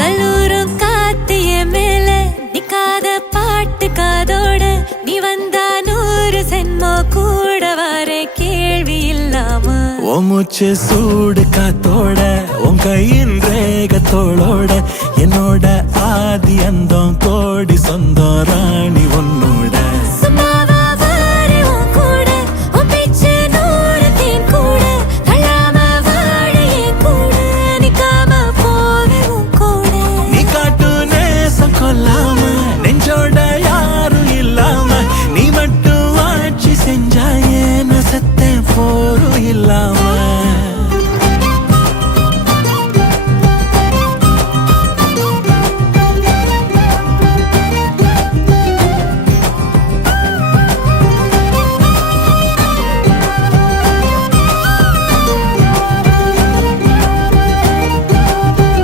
கல்லூரும் காத்திய மேல நிக்காத பாட்டு காதோட நீ வந்தா 100 சென்மோ கூட வர கேள்வி இல்லாம ஓ மூச்சு சூடு காத்தோட உன் கையின் ரேகத்தோளோட